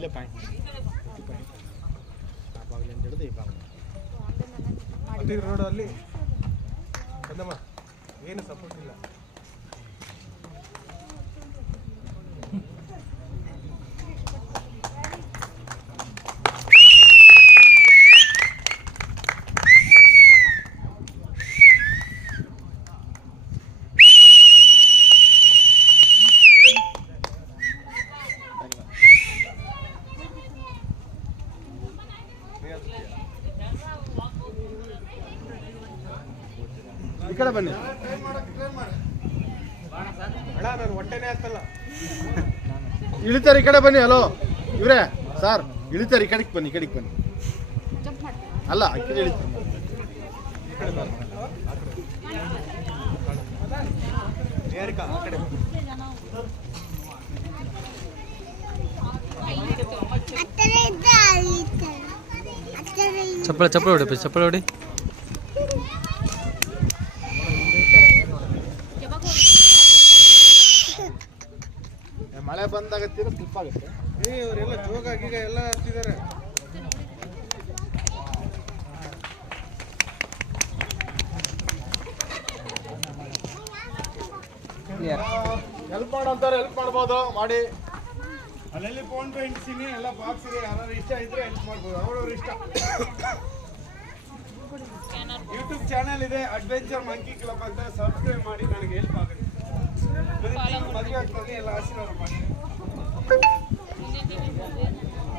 ಇಲ್ಲೇ ಪಾಯಿಂಟ್ ಆ ಬಾಗಿಲಿಂದ ಹಿಡಿದು ಈ ಬಾಗಿಲು ಅಲ್ಲಿ ನೋಡು ಅಲ್ಲಿ ಕಂದಮ್ಮ ಏನು ಸಪೋರ್ಟ್ ಇಲ್ಲ. ಈ ಕಡೆ ಬನ್ನಿ. ಅಣ್ಣ ನಾನು ಹೊಟ್ಟೆನೇ ಆಗ್ತಲ್ಲ. ಇಳಿತಾರೆ ಈ ಕಡೆ ಬನ್ನಿ. ಹಲೋ ಇವ್ರೆ ಸರ್ ಇಳಿತಾರೆ ಈ ಕಡೆಗೆ ಬನ್ನಿ, ಈ ಕಡೆಗೆ ಬನ್ನಿ. ಅಲ್ಲ ಈ ಕಡೆ ಇಳಿತಾರೆ. ಚಪ್ಪಳ ಚಪ್ಪಳ ಹೊಡಿ ಚಪ್ಪಳ ಹೊಡಿ. ಮಳೆ ಬಂದಾಗ ಸ್ಲಿಪ್ ಆಗುತ್ತೆ. ಇವರೆಲ್ಲ ಜೋಗ ಗೀಗ ಎಲ್ಲ ಹತ್ತಿದ್ದಾರೆ. ಹೆಲ್ಪ್ ಮಾಡಂತಾರೆ, ಹೆಲ್ಪ್ ಮಾಡ್ಬೋದು ಮಾಡಿ. ಅಲ್ಲೆಲ್ಲಿ ಫೋನ್ ಪೇ ಇಂಟಿಸಿನಿ ಎಲ್ಲ ಬಾಕ್ಸ್ ಇದೆ. ಯಾರು ಇಷ್ಟ ಇದ್ರೆ ಹೆಲ್ಪ್ ಮಾಡ್ಬೋದು, ಅವ್ರವ್ರ ಇಷ್ಟ. ಯೂಟ್ಯೂಬ್ ಚಾನಲ್ ಇದೆ ಅಡ್ವೆಂಚರ್ ಮಂಕಿ ಕ್ಲಬ್ ಅಂತ, ಸಬ್ಸ್ಕ್ರೈಬ್ ಮಾಡಿ, ನನಗೆ ಹೆಲ್ಪ್ ಆಗುತ್ತೆ. ಮದುವೆ ಆಗ್ತದೆ, ಎಲ್ಲ ಆಶೀರ್ವಾದ ಮಾಡಿ.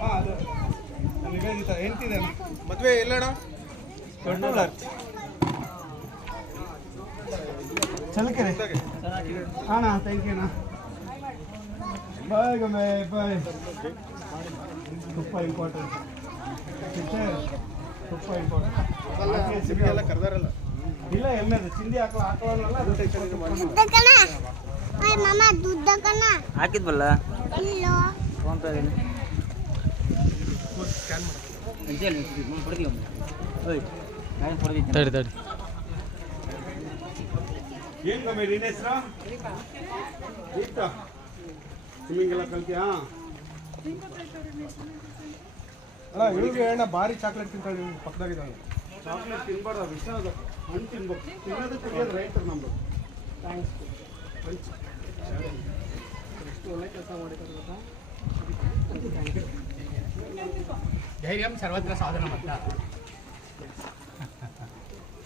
ಹಾಂ ಅದು ನಿವೇದಿತ ಎಂತಿದೆ ಮದುವೆ ಎಲ್ಲಣ್ಣ? ಚಲಕೆರೆ ಅಣ್ಣ. ಥ್ಯಾಂಕ್ ಯು ಅಣ್ಣ. ಬಾಯ್ ಗಮ್ಮೆ ಬಾಯ್. ತುಪ್ಪ ಇಂಪಾರ್ಟೆಂಟ್, ತುಪ್ಪ ಇಂಪಾರ್ಟೆಂಟ್. ಸಿಂಧಿ ಎಲ್ಲ ಕರೆದಾರಲ್ಲ. ಇಲ್ಲ ಎಮ್ಮೆ ಅದು ಸಿಂಧಿ ಹಾಕೋಲ್ಲ ಅದು ಹಾಕಿದ್ವಲ್ಲ ತಡಿ ತಡಿ. ಏನು ಗಮ್ಮೆ ನಿನ್ನ ಹೆಸರು? ಇಷ್ಟ ಸ್ವಿಮ್ಮಿಂಗ್ ಎಲ್ಲ ಕಲ್ತಿಯಾ? ಅಲ್ಲ ಇವ್ರಿಗೆ ಅಣ್ಣ ಭಾರಿ ಚಾಕ್ಲೇಟ್ ತಿಂತಾಳೆ. ಪಕ್ಕದಾಗಿದ್ದಾಳೆ. ಚಾಕ್ಲೇಟ್ ತಿನ್ಬಾರ್ದು, ವಿಷ ಅದು. ಹಣ್ಣು ತಿನ್ಬೇಕು. ತಿನ್ನೋದು ಕುಡಿಯೋದು ರೈತರು ನಮ್ಮದು. ಎಷ್ಟು ಒಳ್ಳೆ ಕೆಲಸ ಮಾಡಿದ್ರು. ಧೈರ್ಯಂ ಸರ್ವತ್ರ ಸಾಧನ ಅಂತ.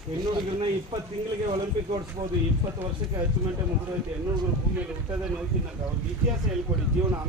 ಹೆಣ್ಣುಡುಗರನ್ನ 20 ತಿಂಗಳಿಗೆ ಒಲಿಂಪಿಕ್ ಓಡಿಸ್ಬೋದು. 20 ವರ್ಷಕ್ಕೆ ಅಚೀವ್ಮೆಂಟ್ ಮುಗಿದೋಯ್ತು. ಹೆಣ್ಣುಡುಗರು ಭೂಮಿಯಲ್ಲಿ ಹುಟ್ಟೋದೇ ನೋವು ತಿನ್ನಕ್ಕೆ. ಅವ್ರಿಗೆ ಇತಿಹಾಸ ಹೇಳ್ಕೊಡಿ ಜೀವನ.